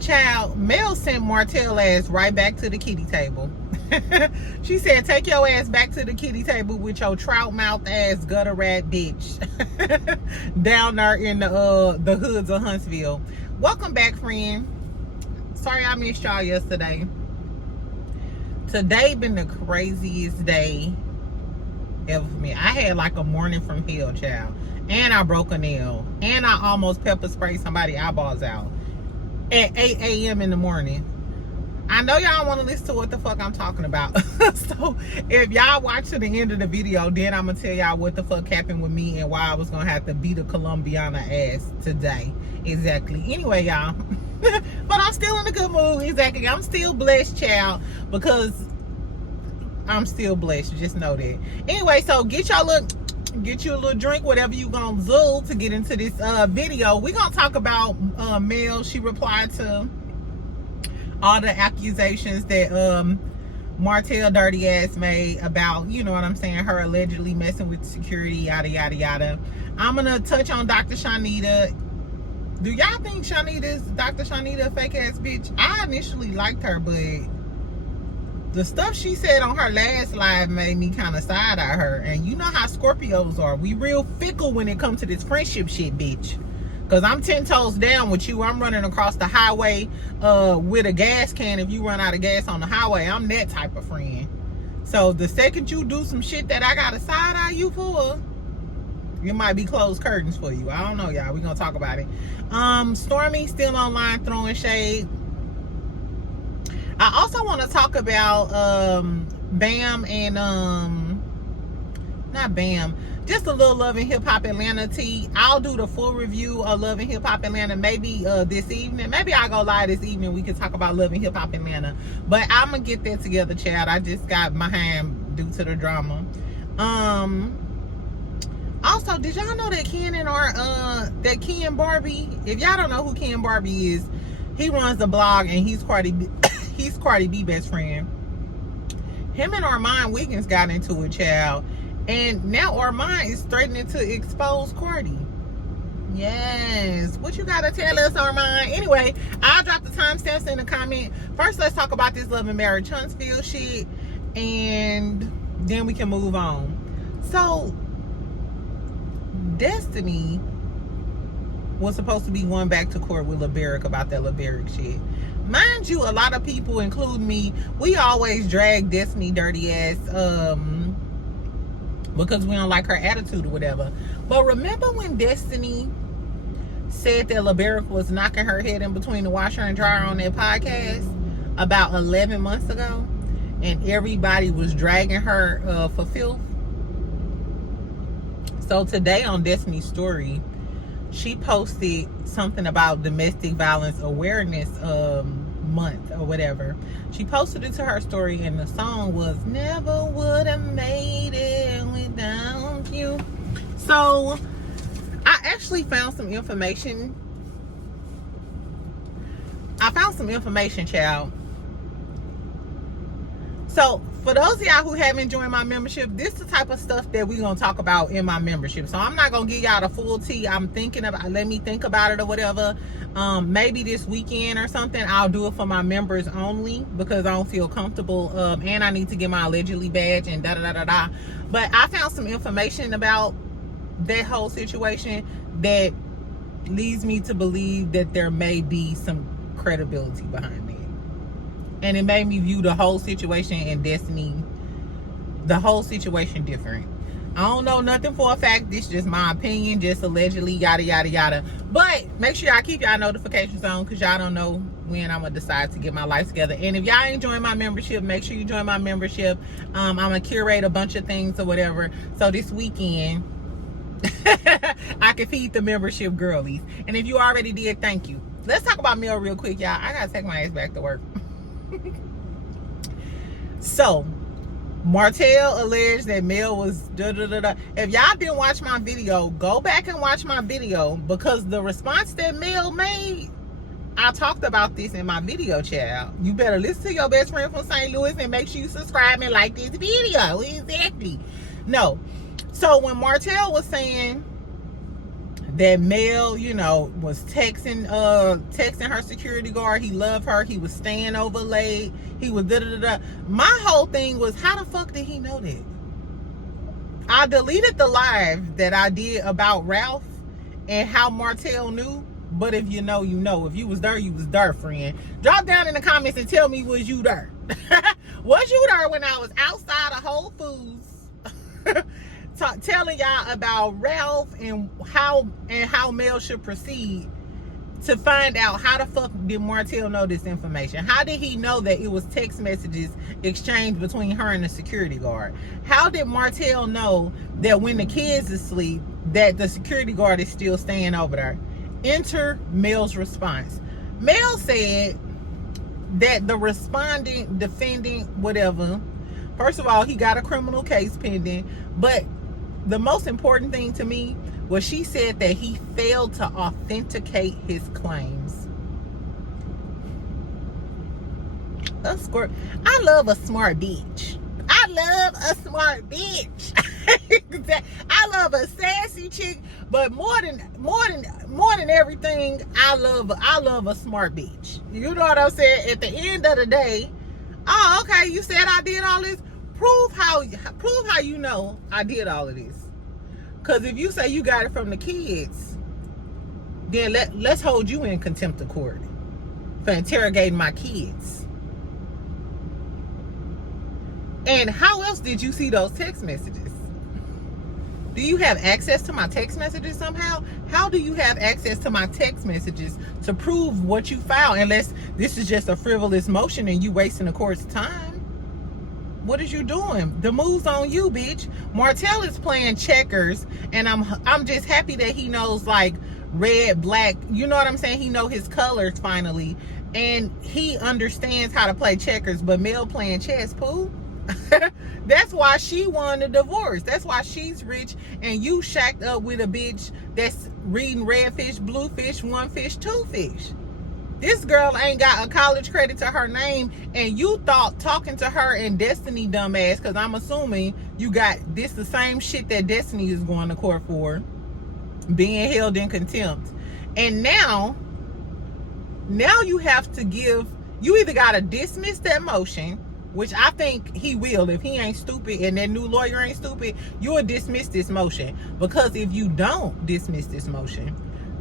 Child, Mel sent Martell ass right back to the kitty table. She said, take your ass back to the kitty table with your trout mouth ass gutter rat bitch. Down there in the hoods of Huntsville. Welcome back, friend. Sorry I missed y'all yesterday. Today been the craziest day ever for me. I had like a morning from hell, child. And I broke a nail. And I almost pepper sprayed somebody's eyeballs out at 8 a.m. in the morning. I know y'all want to listen to what the fuck I'm talking about. So if y'all watch to the end of the video, then I'm going to tell y'all what the fuck happened with me and why I was going to have to beat a Colombiana ass today. Exactly. Anyway, y'all. But I'm still in a good mood. Exactly. I'm still blessed, child, because I'm still blessed. Just know that. Anyway, so get you a little drink, whatever you gonna do to get into this video. We're gonna talk about Mel. She replied to all the accusations that Martell dirty ass made about, you know what I'm saying, her allegedly messing with security, yada yada yada. I'm gonna touch on Dr. Shanita. Do y'all think Dr. Shanita a fake ass bitch? I initially liked her, but the stuff she said on her last live made me kind of side eye her. And you know how Scorpios are. We real fickle when it comes to this friendship shit, bitch. Because I'm 10 toes down with you. I'm running across the highway with a gas can if you run out of gas on the highway. I'm that type of friend. So the second you do some shit that I got to side eye you for, it might be closed curtains for you. I don't know, y'all. We're going to talk about it. Stormy still online throwing shade. I also want to talk about Bam and not Bam, just a little Love and Hip Hop Atlanta tea. I'll do the full review of Love and Hip Hop Atlanta maybe this evening. Maybe I'll go live this evening. We can talk about Love and Hip Hop Atlanta. But I'm gonna get that together, Chad. I just got my hand due to the drama. Also, did y'all know that Ken Barbie? If y'all don't know who Ken Barbie is, he runs the blog and he's Cardi B best friend. Him and Armon Wiggins got into it, child. And now Armon is threatening to expose Cardi. Yes. What you gotta tell us, Armon? Anyway, I'll drop the timestamps in the comment. First, let's talk about this Love and Marriage Huntsville shit. And then we can move on. So, Destiny was supposed to be going back to court with LaBrea about that LaBrea shit. Mind you, a lot of people, including me, we always drag Destiny dirty ass because we don't like her attitude or whatever. But remember when Destiny said that LaBrea was knocking her head in between the washer and dryer on that podcast about 11 months ago? And everybody was dragging her for filth. So today on Destiny's story, she posted something about domestic violence awareness month or whatever. She posted it to her story and the song was Never Would Have Made It Without You. So I actually found some information. Child. So for those of y'all who haven't joined my membership, this is the type of stuff that we're going to talk about in my membership. So I'm not going to give y'all the full tea. I'm thinking about, let me think about it or whatever. Maybe this weekend or something, I'll do it for my members only because I don't feel comfortable. And I need to get my allegedly badge and da-da-da-da-da. But I found some information about that whole situation that leads me to believe that there may be some credibility behind it. And it made me view the whole situation and Destiny, the whole situation different. I don't know nothing for a fact. This is just my opinion, just allegedly, yada, yada, yada. But make sure y'all keep y'all notifications on because y'all don't know when I'm going to decide to get my life together. And if y'all ain't join my membership, make sure you join my membership. I'm going to curate a bunch of things or whatever. So this weekend, I can feed the membership girlies. And if you already did, thank you. Let's talk about Mel real quick, y'all. I got to take my ass back to work. So Martell alleged that Mel was da-da-da-da. If y'all didn't watch my video, go back and watch my video because the response that Mel made, I talked about this in my video, child. You better listen to your best friend from St. Louis and make sure you subscribe and like this video. Exactly. No. So when Martell was saying that Mel, you know, was texting her security guard. He loved her. He was staying over late. He was da-da-da-da. My whole thing was, how the fuck did he know that? I deleted the live that I did about Ralph and how Martell knew. But if you know, you know. If you was there, you was there, friend. Drop down in the comments and tell me, was you there? Was you there when I was outside of Whole Foods telling y'all about Ralph and how Mel should proceed to find out how the fuck did Martell know this information? How did he know that it was text messages exchanged between her and the security guard? How did Martell know that when the kids is asleep, that the security guard is still staying over there? Enter Mel's response. Mel said that the respondent, defendant, whatever, first of all, he got a criminal case pending, but the most important thing to me was she said that he failed to authenticate his claims. I love a smart bitch. I love a smart bitch. I love a sassy chick, but more than everything, I love a smart bitch. You know what I'm saying? At the end of the day, oh, okay, you said I did all this. Prove how you know I did all of this. Because if you say you got it from the kids, then let's hold you in contempt of court for interrogating my kids. And how else did you see those text messages? Do you have access to my text messages somehow? How do you have access to my text messages to prove what you filed, unless this is just a frivolous motion and you wasting the court's time? What is you doing? The move's on you, bitch. Martell is playing checkers, and I'm just happy that he knows, like, red, black, you know what I'm saying? He know his colors finally, and he understands how to play checkers. But Mel playing chess, poo. That's why she won the divorce. That's why she's rich and you shacked up with a bitch that's reading red fish, blue fish, one fish, two fish. This girl ain't got a college credit to her name, and you thought talking to her and Destiny, dumbass, because I'm assuming you got this the same shit that Destiny is going to court for, being held in contempt. And now you have to you either got to dismiss that motion, which I think he will. If he ain't stupid and that new lawyer ain't stupid, you will dismiss this motion. Because if you don't dismiss this motion,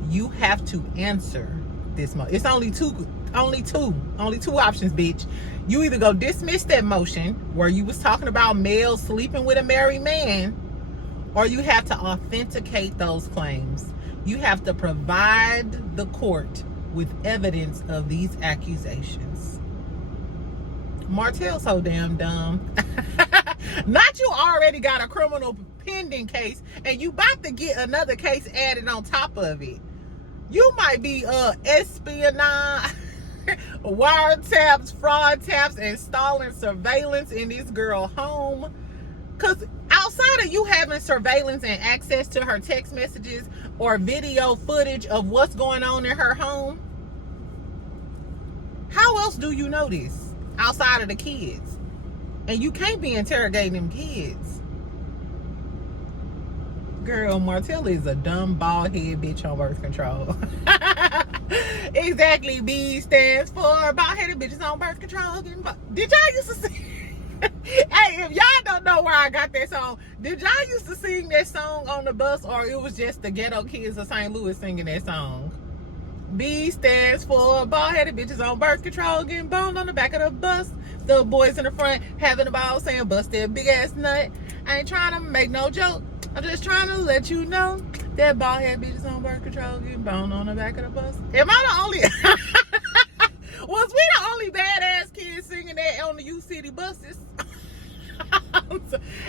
you have to answer this motion. It's only two options, bitch. You either go dismiss that motion where you was talking about Mel sleeping with a married man, or you have to authenticate those claims. You have to provide the court with evidence of these accusations. Martell's so damn dumb. Not you already got a criminal pending case and you about to get another case added on top of it. You might be espionage, wiretaps, fraud taps, installing surveillance in this girl's home. Because outside of you having surveillance and access to her text messages or video footage of what's going on in her home, how else do you know this outside of the kids? And you can't be interrogating them kids. Girl, Martell is a dumb, bald-head bitch on birth control. Exactly. B stands for bald-headed bitches on birth control. Did y'all used to sing? Hey, if y'all don't know where I got that song, did y'all used to sing that song on the bus, or it was just the ghetto kids of St. Louis singing that song? B stands for bald-headed bitches on birth control, getting boned on the back of the bus. The boys in the front having a ball saying, bust that big-ass nut. I ain't trying to make no joke. I'm just trying to let you know that bald-headed bitches on birth control getting boned on the back of the bus. Am I the only... Was we the only badass kids singing that on the U-City buses?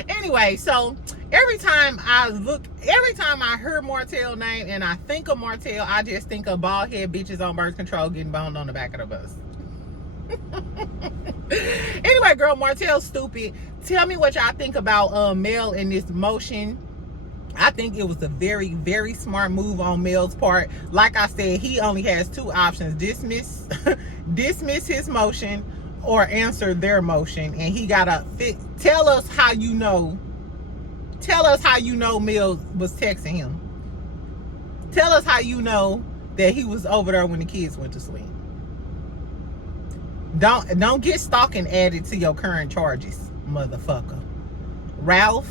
Anyway, so every time I hear Martell name and I think of Martell, I just think of bald-head bitches on birth control getting boned on the back of the bus. Anyway, girl, Martell's stupid. Tell me what y'all think about Mel in this motion. I think it was a very, very smart move on Mel's part. Like I said, he only has two options: dismiss his motion or answer their motion. And he gotta tell us how you know Mel was texting him. Tell us how you know that he was over there when the kids went to sleep. Don't get stalking added to your current charges, motherfucker. Ralph,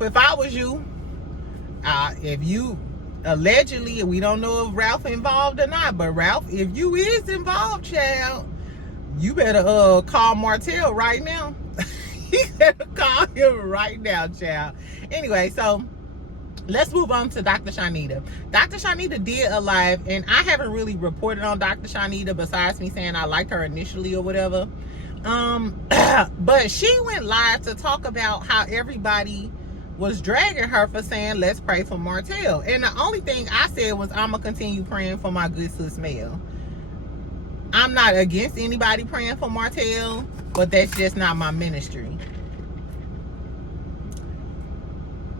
if I was you, if you allegedly, we don't know if Ralph involved or not, but Ralph, if you is involved, child, you better call Martell right now. You better call him right now, child. Anyway, so let's move on to Dr. Shanita. Dr. Shanita did a live, and I haven't really reported on Dr. Shanita besides me saying I liked her initially or whatever. But she went live to talk about how everybody was dragging her for saying, let's pray for Martell. And the only thing I said was, I'm going to continue praying for my good sis Mel. I'm not against anybody praying for Martell, but that's just not my ministry.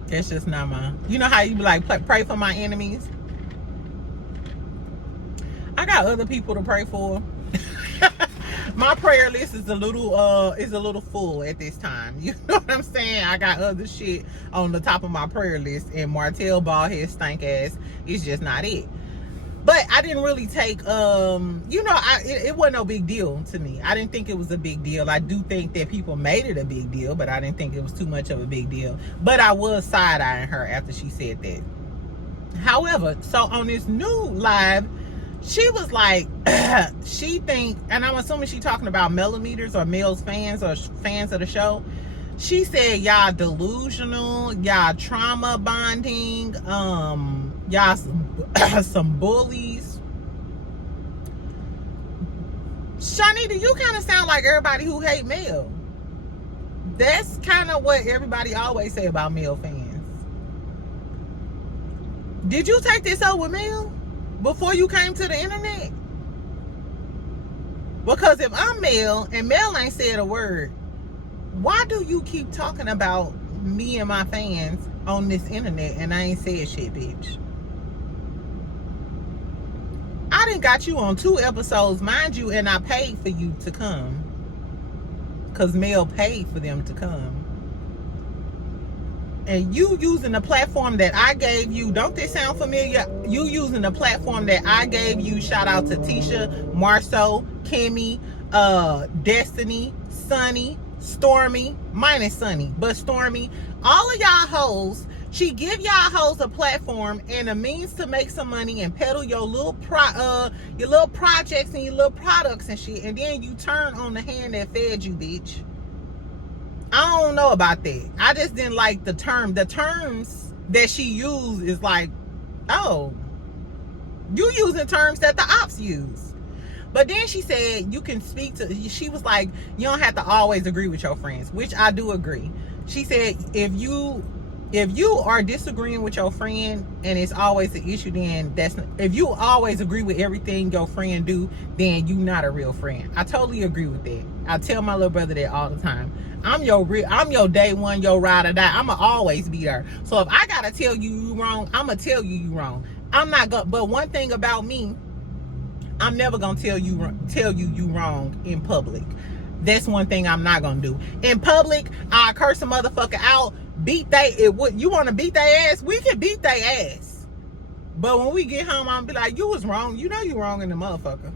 That's just not my... You know how you be like, pray for my enemies? I got other people to pray for. My prayer list is a little full at this time. You know what I'm saying? I got other shit on the top of my prayer list, and Martell bald head stank ass is just not it. But I didn't really take it wasn't no big deal to me. I didn't think it was a big deal. I do think that people made it a big deal, but I didn't think it was too much of a big deal. But I was side-eyeing her after she said that. However, so on this new live, she was like, she think, and I'm assuming she talking about millimeters or Mel's fans or fans of the show. She said, y'all delusional, y'all trauma bonding, y'all some bullies. Shanita, you kind of sound like everybody who hate Mel. That's kind of what everybody always say about Mel fans. Did you take this up with Mel before you came to the internet? Because if I'm Mel and Mel ain't said a word, why do you keep talking about me and my fans on this internet and I ain't said shit, bitch? I done got you on 2 episodes, mind you, and I paid for you to come. Because Mel paid for them to come. And you using the platform that I gave you, don't this sound familiar? You using the platform that I gave you, shout out to Tisha, Marceau, Kimmy, Destiny, Sunny, Stormy, minus Sunny, but Stormy, all of y'all hoes. She give y'all hoes a platform and a means to make some money and peddle your little projects and your little products and shit, and then you turn on the hand that fed you, bitch. I don't know about that. I just didn't like the term. The terms that she used is like, oh, you using terms that the ops use. But then she said you can speak to, she was like, you don't have to always agree with your friends, which I do agree. She said, if you are disagreeing with your friend and it's always an issue, then if you always agree with everything your friend do, then you not a real friend. I totally agree with that. I tell my little brother that all the time. I'm your day one, your ride or die. I'ma always be there. So if I gotta tell you wrong, I'ma tell you wrong. I'm not gonna, but one thing about me, I'm never gonna tell you wrong in public. That's one thing I'm not gonna do. In public, I curse a motherfucker out, you wanna beat their ass, we can beat their ass. But when we get home, I'm be like, you was wrong. You know you wrong in the motherfucker.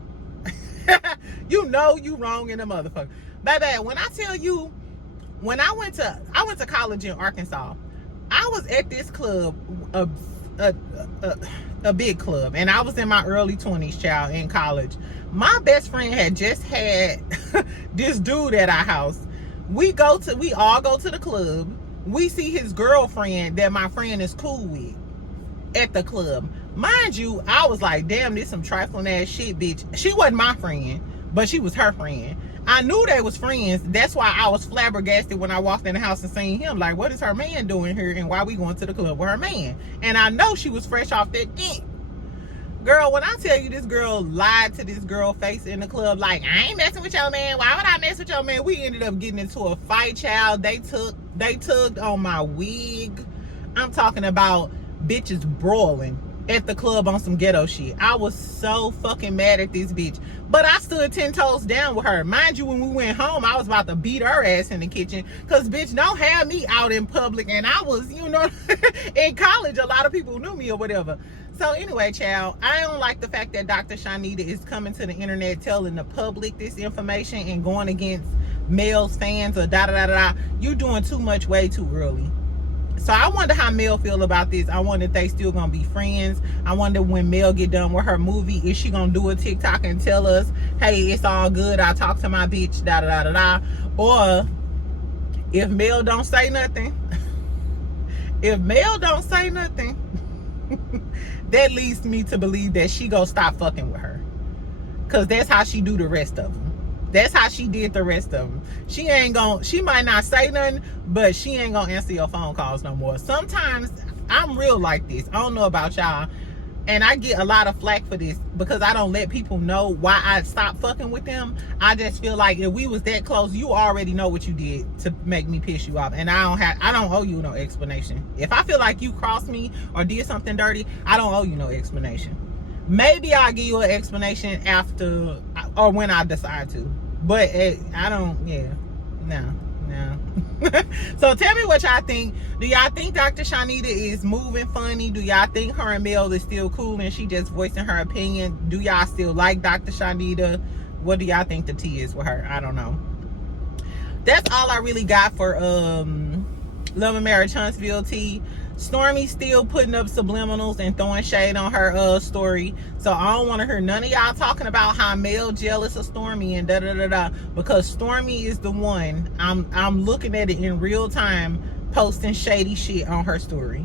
You know you wrong in the motherfucker. Baby, when I tell you, when I went to college in Arkansas, I was at this club, a big club, and I was in my early 20s, child, in college. My best friend had just had this dude at our house. We all go to the club. We see his girlfriend that my friend is cool with at the club. Mind you, I was like, damn, this some trifling ass shit, bitch. She wasn't my friend, but she was her friend. I knew they was friends. That's why I was flabbergasted when I walked in the house and seen him. Like, what is her man doing here, and why we going to the club with her man? And I know she was fresh off that dick. Girl, when I tell you this girl lied to this girl face in the club, like, I ain't messing with your man. Why would I mess with your man? We ended up getting into a fight, child. They tugged on my wig. I'm talking about bitches brawling. at the club on some ghetto shit. I was so fucking mad at this bitch. But I stood 10 toes down with her. Mind you, when we went home, I was about to beat her ass in the kitchen. Because, bitch, don't have me out in public. And I was, you know, in college, a lot of people knew me or whatever. So, anyway, child, I don't like the fact that Dr. Shanita is coming to the internet telling the public this information and going against Mel's fans or da-da-da-da-da. You're doing too much way too early. So I wonder how Mel feel about this. I wonder if they still gonna be friends. I wonder when Mel get done with her movie, is she gonna do a TikTok and tell us, hey, it's all good, I talked to my bitch, da da da da da. Or if Mel don't say nothing, if Mel don't say nothing, that leads me to believe that she gonna stop fucking with her. Cause that's how she do the rest of them. That's how she did the rest of them. She might not say nothing, but she ain't gonna answer your phone calls no more. Sometimes I'm real like this. I don't know about y'all. And I get a lot of flack for this because I don't let people know why I stopped fucking with them. I just feel like if we was that close, you already know what you did to make me piss you off. And I don't owe you no explanation. If I feel like you crossed me or did something dirty, I don't owe you no explanation. Maybe I'll give you an explanation after or when I decide to. But I don't, yeah, no. So tell me what y'all think. Do y'all think Dr. Shanita is moving funny? Do y'all think her and Mel is still cool and she just voicing her opinion? Do y'all still like Dr. Shanita? What do y'all think the tea is with her? I don't know. That's all I really got for Love and Marriage Huntsville tea. Stormy still putting up subliminals and throwing shade on her story. So I don't want to hear none of y'all talking about how Mel jealous of Stormy and da da da da. Because Stormy is the one, I'm looking at it in real time, posting shady shit on her story.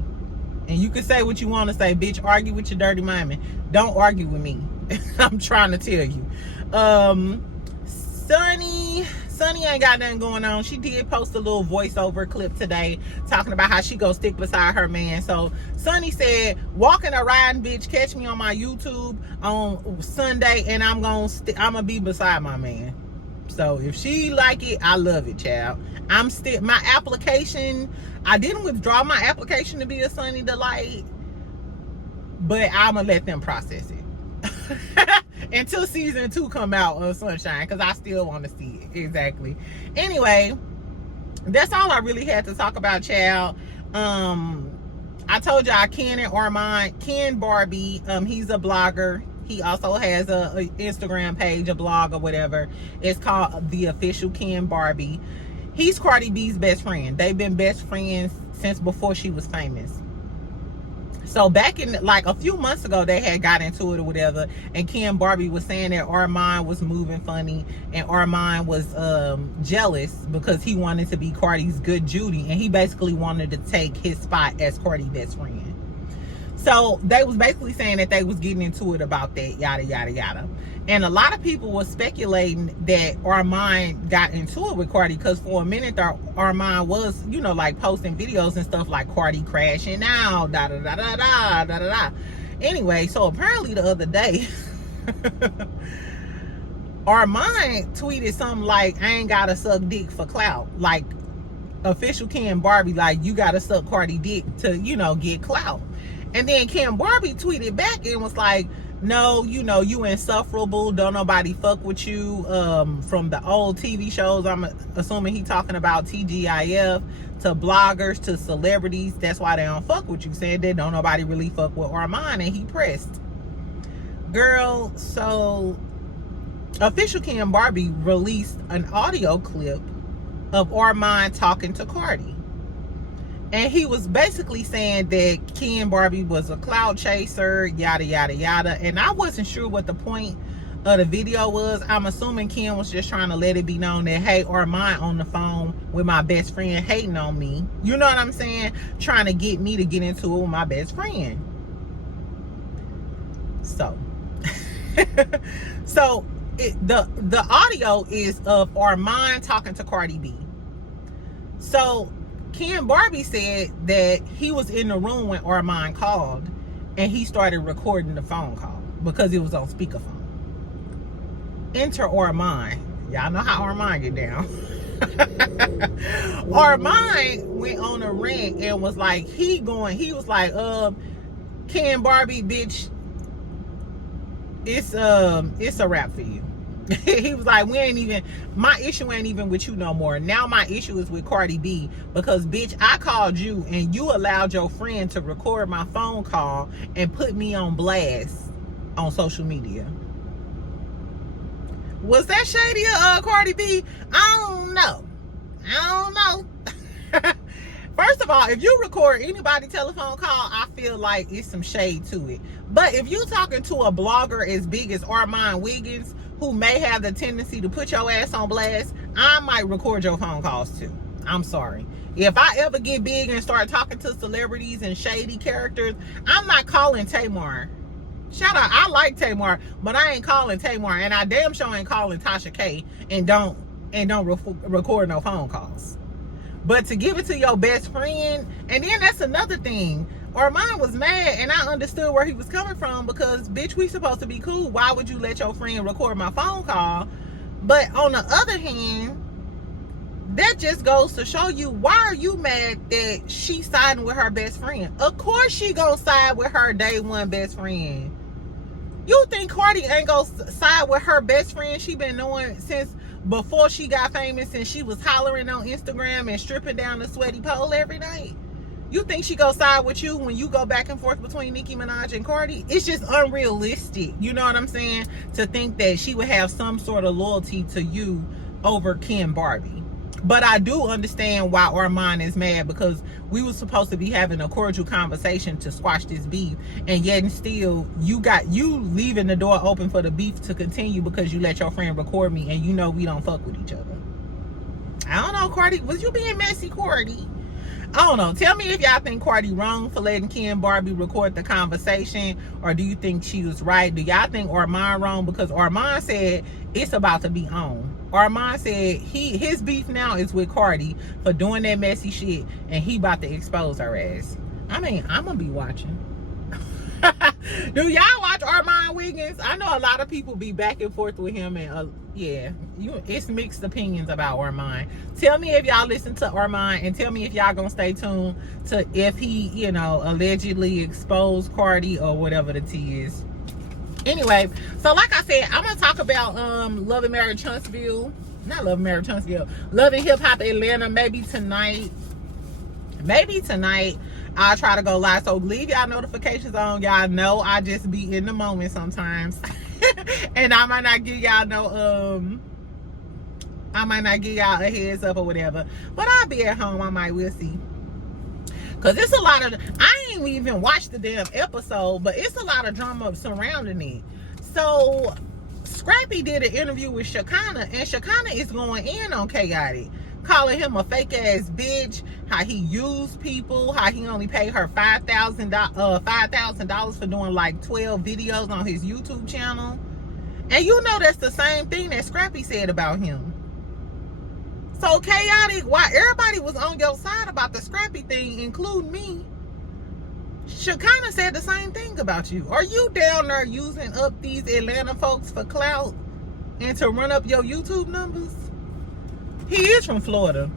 And you can say what you want to say, bitch. Argue with your dirty mommy. Don't argue with me. I'm trying to tell you. Sunny ain't got nothing going on. She did post a little voiceover clip today talking about how she gonna stick beside her man. So Sunny said, walking or riding, bitch, catch me on my YouTube on Sunday and I'm gonna be beside my man. So if she like it, I love it, child. My application, I didn't withdraw my application to be a Sunny Delight, but I'm gonna let them process it. Until season 2 come out of Sunshine, because I still want to see it. Exactly. Anyway, that's all I really had to talk about, child. I told y'all Ken and Armon, Ken Barbie, he's a blogger. He also has a Instagram page, a blog or whatever. It's called The Official Ken Barbie. He's Cardi B's best friend. They've been best friends since before she was famous. So back in like a few months ago, they had got into it or whatever, and Ken Barbie was saying that Armon was moving funny and Armon was jealous because he wanted to be Cardi's good Judy, and he basically wanted to take his spot as Cardi's best friend. So they was basically saying that they was getting into it about that, yada yada yada. And a lot of people were speculating that Armon got into it with Cardi, because for a minute Armon was, you know, like posting videos and stuff like Cardi crashing out, da da da da da da da. Anyway, so apparently the other day Armon tweeted something like, I ain't gotta suck dick for clout. Like, official Ken Barbie, like, you gotta suck Cardi dick to, you know, get clout. And then Ken Barbie tweeted back and was like, no, you know, you insufferable, don't nobody fuck with you. From the old TV shows, I'm assuming he talking about TGIF, to bloggers, to celebrities, that's why they don't fuck with you. Said that don't nobody really fuck with Armon, and he pressed. Girl, so official Ken Barbie released an audio clip of Armon talking to Cardi. And he was basically saying that Ken Barbie was a clout chaser, yada, yada, yada. And I wasn't sure what the point of the video was. I'm assuming Ken was just trying to let it be known that, hey, Armon on the phone with my best friend hating on me. You know what I'm saying? Trying to get me to get into it with my best friend. So, the audio is of Armon talking to Cardi B. So, Ken Barbie said that he was in the room when Armon called and he started recording the phone call because it was on speakerphone. Enter Armon. Y'all know how Armon get down. Armon went on a rant and was like, Ken Ken Barbie, bitch, it's a wrap for you. He was like, my issue ain't even with you no more. Now my issue is with Cardi B, because bitch, I called you and you allowed your friend to record my phone call and put me on blast on social media. Was that shady, Cardi B? I don't know. First of all, if you record anybody's telephone call, I feel like it's some shade to it. But if you talking to a blogger as big as Armon Wiggins, who may have the tendency to put your ass on blast, I might record your phone calls too. I'm sorry. If I ever get big and start talking to celebrities and shady characters, I'm not calling Tamar. Shout out, I like Tamar, but I ain't calling Tamar, and I damn sure ain't calling Tasha K and don't record no phone calls. But to give it to your best friend, and then that's another thing. Armon was mad, and I understood where he was coming from, because bitch, we supposed to be cool. Why would you let your friend record my phone call? But on the other hand, that just goes to show you, why are you mad that she siding with her best friend? Of course she gonna side with her day one best friend. You think Cardi ain't gonna side with her best friend she been knowing since before she got famous, and she was hollering on Instagram and stripping down the sweaty pole every night? You think she gonna side with you when you go back and forth between Nicki Minaj and Cardi? It's just unrealistic, you know what I'm saying, to think that she would have some sort of loyalty to you over Ken Barbie. But I do understand why Armon is mad, because we were supposed to be having a cordial conversation to squash this beef, and yet and still you leaving the door open for the beef to continue because you let your friend record me, and you know we don't fuck with each other. I don't know, Cardi, was you being messy, Cardi? I don't know. Tell me if y'all think Cardi wrong for letting Ken Barbie record the conversation, or do you think she was right? Do y'all think Armon wrong? Because Armon said it's about to be on. Armon said his beef now is with Cardi for doing that messy shit, and he about to expose her ass. I mean, I'm gonna be watching. Do y'all watch Armon Wiggins? I know a lot of people be back and forth with him, and it's mixed opinions about Armon. Tell me if y'all listen to Armon, and tell me if y'all gonna stay tuned to if he, allegedly exposed Cardi or whatever the tea is. Anyway, so like I said, I'm gonna talk about Love and Marriage Huntsville. Not Love and Marriage Huntsville. Love and Hip Hop Atlanta. Maybe tonight I'll try to go live. So leave y'all notifications on. Y'all know I just be in the moment sometimes. And I might not give y'all a heads up or whatever. But I'll be at home. We'll see. Because it's a lot of, I ain't even watched the damn episode, but it's a lot of drama surrounding it. So Scrappy did an interview with Shekinah, and Shekinah is going in on Khaotic, calling him a fake ass bitch, how he used people, how he only paid her $5,000 for doing like 12 videos on his YouTube channel. And you know that's the same thing that Scrappy said about him. So Khaotic, why everybody was on your side about the Scrappy thing, including me, Shekinah said the same thing about you. Are you down there using up these Atlanta folks for clout and to run up your YouTube numbers? He is from Florida.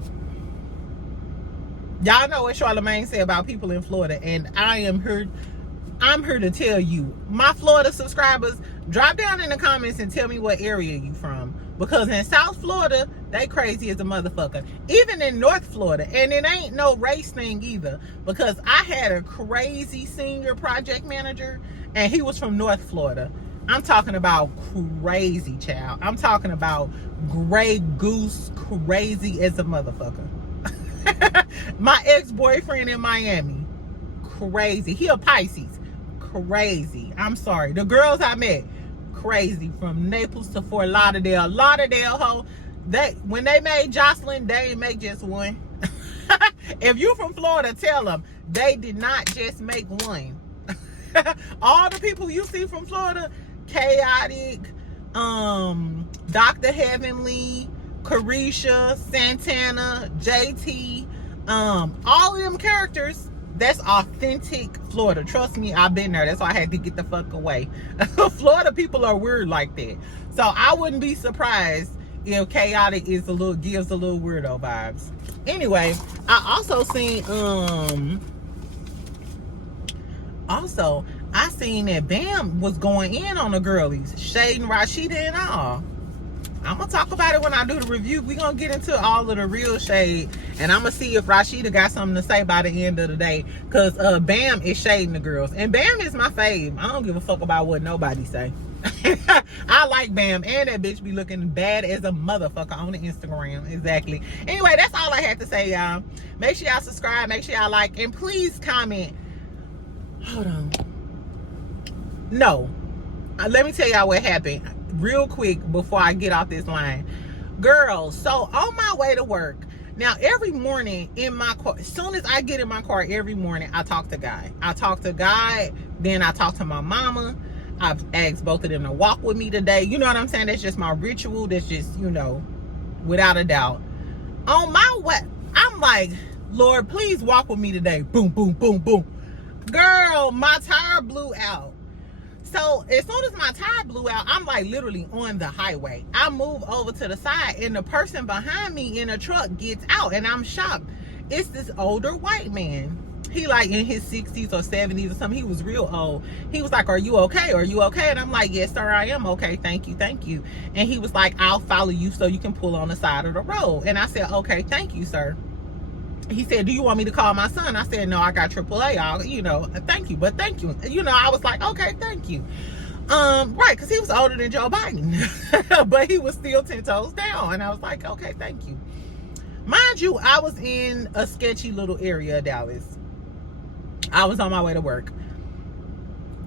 Y'all know what Charlamagne said about people in Florida, and I'm here to tell you, my Florida subscribers, drop down in the comments and tell me what area you from. Because in South Florida, they crazy as a motherfucker. Even in North Florida. And it ain't no race thing either. Because I had a crazy senior project manager, and he was from North Florida. I'm talking about crazy, child. I'm talking about gray goose crazy as a motherfucker. My ex-boyfriend in Miami, crazy. He a Pisces, crazy. I'm sorry. The girls I met, crazy. From Naples to Fort Lauderdale. Ho, when they made Jocelyn, they ain't make just one. If you from Florida, tell them they did not just make one. All the people you see from Florida, Khaotic, Dr. Heavenly, Carisha, Santana, JT, all of them characters, that's authentic Florida. Trust me, I've been there. That's why I had to get the fuck away. Florida people are weird like that. So I wouldn't be surprised if Khaotic gives a little weirdo vibes. Anyway, I also seen Also, I seen that Bam was going in on the girlies, shading Rashida and all. I'm gonna talk about it when I do the review. We gonna get into all of the real shade, and I'm gonna see if Rashida got something to say by the end of the day. Cause Bam is shading the girls, and Bam is my fave. I don't give a fuck about what nobody say. I like Bam, and that bitch be looking bad as a motherfucker on the Instagram. Exactly. Anyway, that's all I had to say, y'all. Make sure y'all subscribe, make sure y'all like, and please comment. Hold on. No, let me tell y'all what happened real quick before I get off this line. Girls, so on my way to work, now every morning in my car, as soon as I get in my car every morning, I talk to God. Then I talk to my mama. I've asked both of them to walk with me today. You know what I'm saying? That's just my ritual. That's just, you know, without a doubt. On my way, I'm like, Lord, please walk with me today. Boom, boom, boom, boom. Girl, my tire blew out. So as soon as my tire blew out, I'm like literally on the highway. I move over to the side, and the person behind me in a truck gets out, and I'm shocked. It's this older white man. He like in his 60s or 70s or something. He was real old. He was like, are you okay? Are you okay? And I'm like, yes, sir, I am okay. Thank you. Thank you. And he was like, I'll follow you so you can pull on the side of the road. And I said, okay, thank you, sir. He said, do you want me to call my son? I said, no, I got AAA. I'll, you know, thank you, but thank you. You know, I was like, okay, thank you. Right, because he was older than Joe Biden, but he was still 10 toes down. And I was like, okay, thank you. Mind you, I was in a sketchy little area of Dallas. I was on my way to work.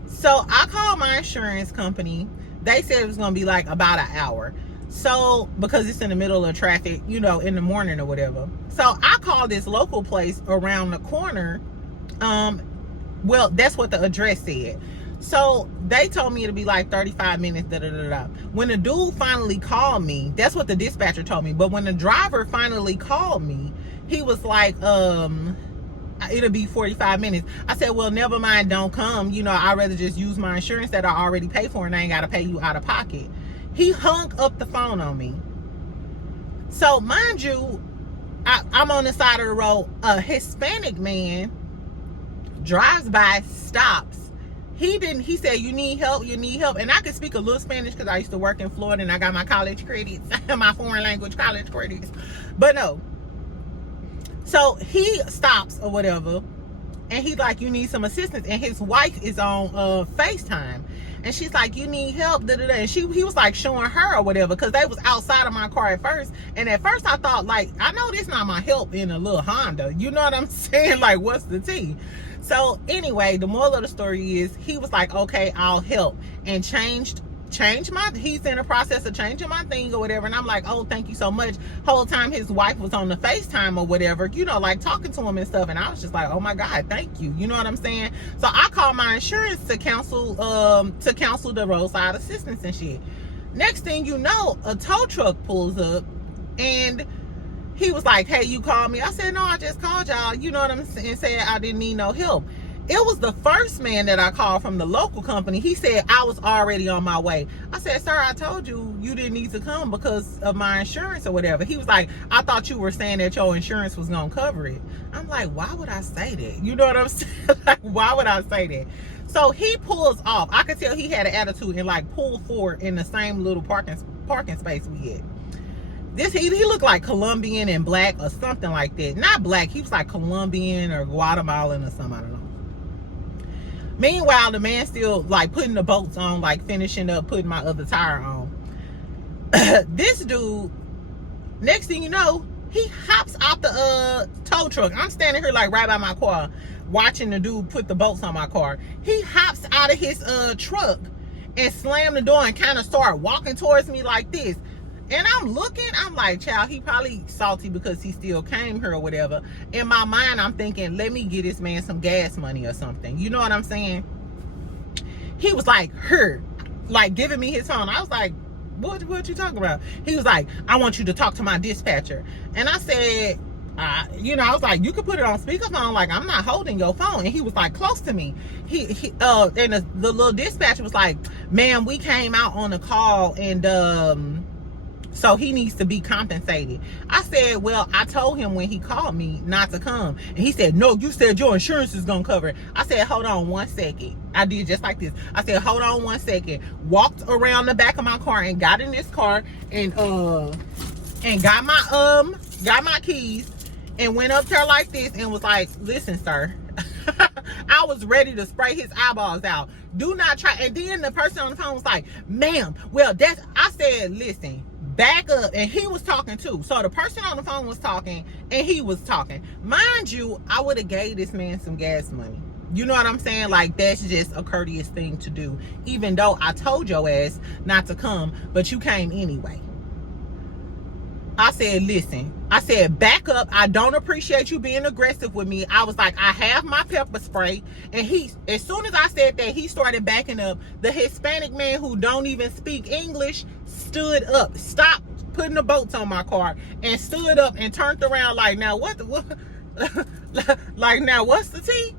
So I called my insurance company. They said it was going to be like about an hour. So, because it's in the middle of traffic, you know, in the morning or whatever. So I called this local place around the corner. Well, that's what the address said. So they told me it'll be like 35 minutes, When the dude finally called me, that's what the dispatcher told me. But when the driver finally called me, he was like, it'll be 45 minutes. I said, well, never mind, don't come. You know, I'd rather just use my insurance that I already paid for, and I ain't got to pay you out of pocket. He hung up the phone on me. So, mind you, I'm on the side of the road. A Hispanic man drives by, stops. He said, you need help, you need help. And I could speak a little Spanish because I used to work in Florida and I got my college credits, my foreign language college credits. But no. So he stops or whatever, and he's like, you need some assistance. And his wife is on FaceTime. And she's like, you need help, And he was like showing her or whatever, because they was outside of my car at first. And at first I thought, like, I know this not my help in a little Honda. You know what I'm saying? Like, what's the tea? So anyway, the moral of the story is he was like, okay, I'll help. And he's in the process of changing my thing or whatever. And I'm like, oh, thank you so much. Whole time his wife was on the FaceTime or whatever, you know, like talking to him and stuff. And I was just like, oh my God, thank you. You know what I'm saying? So I called my insurance to cancel the roadside assistance and shit. Next thing you know, a tow truck pulls up, and he was like, hey, you called me? I said, no, I just called y'all. You know what I'm saying? Said I didn't need no help. It was the first man that I called from the local company. He said I was already on my way. I said, sir, I told you didn't need to come because of my insurance or whatever. He was like, I thought you were saying that your insurance was going to cover it. I'm like, why would I say that? You know what I'm saying? Like, why would I say that? So he pulls off. I could tell he had an attitude and like pulled forward in the same little parking space we had. He looked like Colombian and black or something like that. Not black. He was like Colombian or Guatemalan or something. I don't know. Meanwhile, the man still like putting the bolts on, like finishing up putting my other tire on. This dude, next thing you know, he hops out the tow truck. I'm standing here like right by my car watching the dude put the bolts on my car. He hops out of his truck and slammed the door and kind of started walking towards me like this. And I'm looking, I'm like, child, he probably salty because he still came here or whatever. In my mind, I'm thinking, let me get this man some gas money or something. You know what I'm saying? He was like, her, like giving me his phone. I was like, what you talking about? He was like, I want you to talk to my dispatcher. And I said, you know, I was like, you can put it on speakerphone. Like, I'm not holding your phone. And he was like close to me. And the little dispatcher was like, ma'am, we came out on a call and, So he needs to be compensated. I said, well, I told him when he called me not to come. And he said, no, you said your insurance is going to cover it. I said, hold on 1 second. I did just like this. I said, hold on 1 second. Walked around the back of my car and got in this car and got my keys and went up there like this and was like, listen, sir. I was ready to spray his eyeballs out. Do not try. And then the person on the phone was like, ma'am, well, I said, listen, back up. And he was talking too. So the person on the phone was talking and he was talking. Mind you, I would have gave this man some gas money. You know what I'm saying? Like, that's just a courteous thing to do. Even though I told your ass not to come, but you came anyway. I said, listen, I said, back up. I don't appreciate you being aggressive with me. I was like, I have my pepper spray. And as soon as I said that, he started backing up. The Hispanic man who don't even speak English stood up, stopped putting the bolts on my car and stood up and turned around like, now what like, now what's the tea?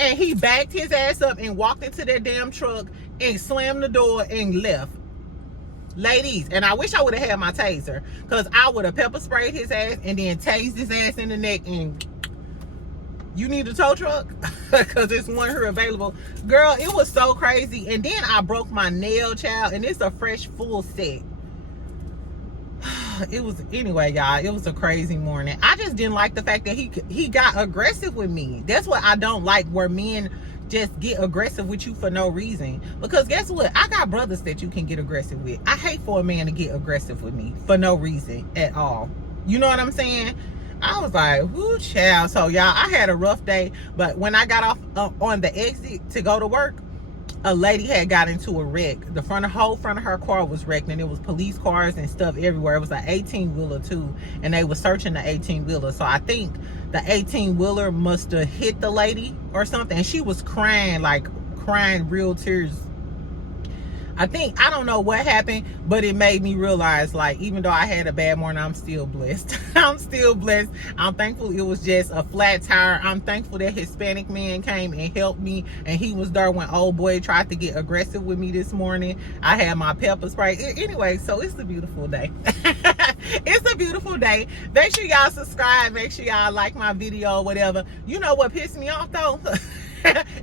And he backed his ass up and walked into that damn truck and slammed the door and left. Ladies, and I wish I would have had my taser, because I would have pepper sprayed his ass and then tased his ass in the neck. And you need a tow truck? Because there's one here available. Girl, it was so crazy. And then I broke my nail, child, and it's a fresh full set. Anyway, y'all, it was a crazy morning. I just didn't like the fact that he got aggressive with me. That's what I don't like, where men just get aggressive with you for no reason. Because guess what? I got brothers that you can get aggressive with. I hate for a man to get aggressive with me for no reason at all. You know what I'm saying? I was like, whoo, child. So, y'all, I had a rough day. But when I got off on the exit to go to work, a lady had got into a wreck. The whole front of her car was wrecked, and it was police cars and stuff everywhere. It was an 18-wheeler too, and they were searching the 18-wheeler. So I think the 18-wheeler must have hit the lady or something, and she was crying, like crying real tears. I don't know what happened, but it made me realize, like, even though I had a bad morning, I'm still blessed. I'm still blessed. I'm thankful it was just a flat tire. I'm thankful that Hispanic man came and helped me, and he was there when old boy tried to get aggressive with me this morning. I had my pepper spray. Anyway, so it's a beautiful day. It's a beautiful day. Make sure y'all subscribe. Make sure y'all like my video or whatever. You know what pissed me off, though?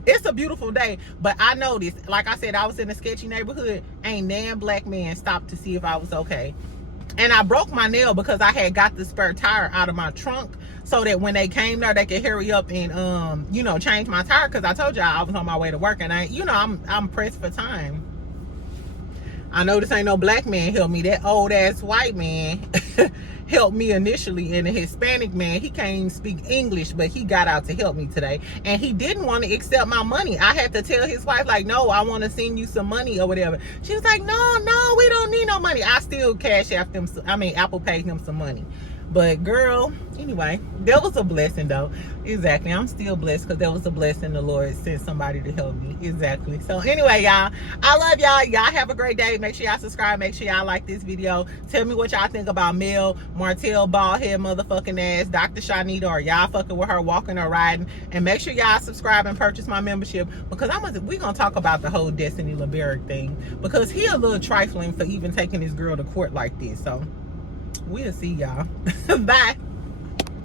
It's a beautiful day, but I noticed, like I said, I was in a sketchy neighborhood. Ain't damn black man stopped to see if I was okay. And I broke my nail because I had got the spare tire out of my trunk, so that when they came there, they could hurry up and you know, change my tire, because I told y'all I was on my way to work, and I'm pressed for time. I know this ain't no black man help me. That old ass white man helped me initially, and the Hispanic man, he can't even speak English, but he got out to help me today. And he didn't want to accept my money. I had to tell his wife, like, no, I want to send you some money or whatever. She was like, no, we don't need no money. I still Apple paid him some money. But girl, anyway, that was a blessing though. Exactly. I'm still blessed because that was a blessing the Lord sent somebody to help me. Exactly. So anyway, y'all, I love y'all. Y'all have a great day. Make sure y'all subscribe. Make sure y'all like this video. Tell me what y'all think about Martell bald head motherfucking ass Dr. Shanita, or y'all fucking with her walking or riding. And make sure y'all subscribe and purchase my membership, because we're gonna talk about the whole Destiny LaBrea thing, because he a little trifling for even taking this girl to court like this. So we'll see y'all. Bye.